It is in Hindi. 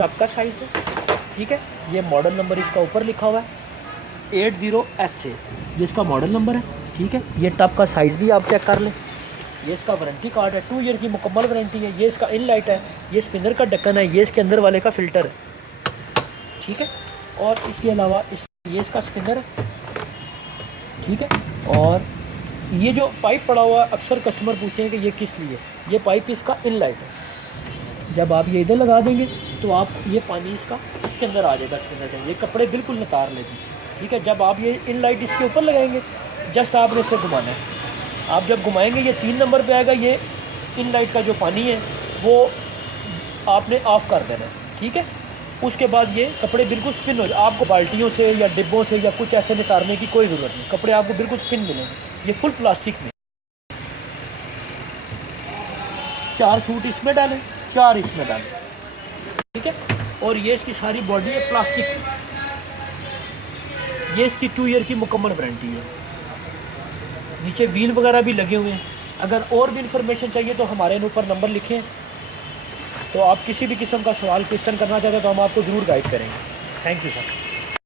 टब का साइज़ है, ठीक है। ये मॉडल नंबर इसका ऊपर लिखा हुआ है 80S है, ये इसका मॉडल नंबर है, ठीक है। ये टब का साइज़ भी आप चेक कर लें। ये इसका वारंटी कार्ड है, 2 ईयर की मुकम्मल वारंटी है। ये इसका इन लाइट है, ये स्पिनर का ढक्कन है, ये इसके अंदर वाले का फ़िल्टर है, ठीक है। और इसके अलावा ये इसका स्पिनर है, ठीक है। और ये जो पाइप पड़ा हुआ है, अक्सर कस्टमर पूछते हैं कि ये किस लिए, ये पाइप इसका इन लाइट है। जब आप ये इधर लगा देंगे तो आप ये पानी इसका इसके अंदर आ जाएगा स्पिनर के, ये कपड़े बिल्कुल नितार लेगी, ठीक है। जब आप ये इन लाइट इसके ऊपर लगाएंगे, जस्ट आपने इसे घुमाना है। आप जब घुमाएंगे ये 3 नंबर पे आएगा, ये इन लाइट का जो पानी है वो आपने ऑफ़ कर देना है, ठीक है। उसके बाद ये कपड़े बिल्कुल स्पिन हो जाए। आपको बाल्टियों से या डिब्बों से या कुछ ऐसे नितारने की कोई ज़रूरत नहीं, कपड़े आपको बिल्कुल स्पिन मिलेंगे। ये फुल प्लास्टिक में, 4 सूट इसमें डालें, 4 इसमें डालें, ठीक है। और ये इसकी सारी बॉडी है प्लास्टिक की। ये इसकी 2 ईयर की मुकम्मल वारंटी है। नीचे व्हील वगैरह भी लगे हुए हैं। अगर और भी इंफॉर्मेशन चाहिए तो हमारे ऊपर नंबर लिखें, तो आप किसी भी किस्म का सवाल क्वेश्चन करना चाहते हैं तो हम आपको ज़रूर गाइड करेंगे। Thank you sir.